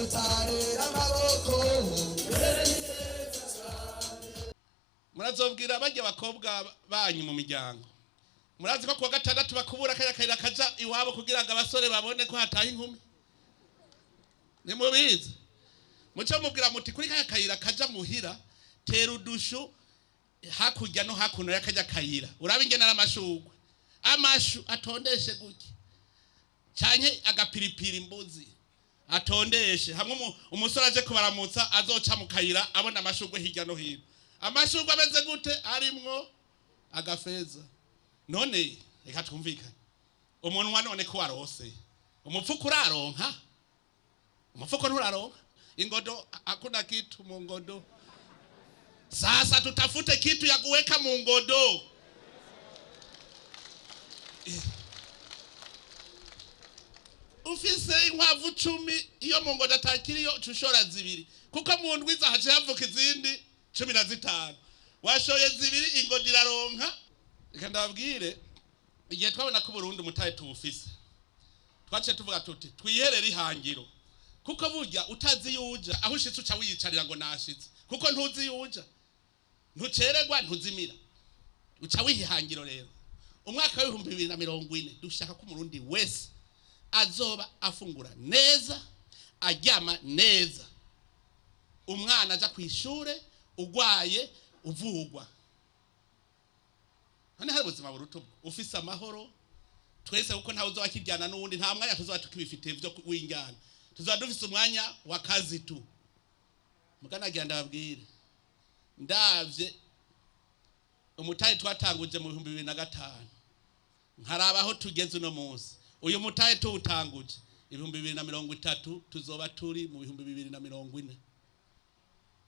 dutarera amaboko. Murazobwira bajya bakobwa banyu mu miryango, murazi ko kuwa gatandatu bakubura kaya kayira kaja iwabo kugira ngo abasore babone ko hataha inkumi? Nimubizi? Muco mubwira muti kuri kaya kayira kaja muhira tera udushu hakurya no hakuno yakajya kayira, urabe ingene n'amashugwe amashu atondeshe guki canke agapiripiri imbuzi atondeshe hamwe umusore aje kubaramutsa azoca mu kayira abona amashugwe hirya no hino. Amashugwe ameze gute? Arimwo agafeza. None reka twumvikane, umunwa none ko warose, umupfuko uraronka? Umupfuko nturaronka? Ingodo hakuna kitu mu ngodo. Sasa tutafute kitu ya kuweka mu ngodo. Ufise inkwavu 10 iyo mu ngodo atakiriyo cushora zibiri, kuko mu ndwiza haje havuka izindi 15. Washoye zibiri ingodo iraronka. Reka ndababwire, igihe twabona ko Burundi mutahe tubufise, twaciye tuvuga tuti twiherere ihangiro, kuko burya utazi yuja aho ushitse uca wiyicarira ngo nashitse, kuko ntuzi yuja, ntucererwa ntuzimira, uca wihangiro. Rero umwaka wa 2040 dushaka ko umurundi wese azoba afungura neza, aryama neza, umwana aja kwishure, ugwaye uvugwa. Hane hari ubuzima buruto ufise amahoro twese, kuko ntawe uzoba kiryana n'uwundi, nta mwanya tuzoba tukibifite byo w'injyana, tuzoba dufise umwanya wa kazi tu. Mugana genda babwire, ndavye umutahe twatanguje mu 2005 nkarabaho tugeze no munsi. Uyu mutahe tuwutanguje 2030 tuzoba turi mu 2040.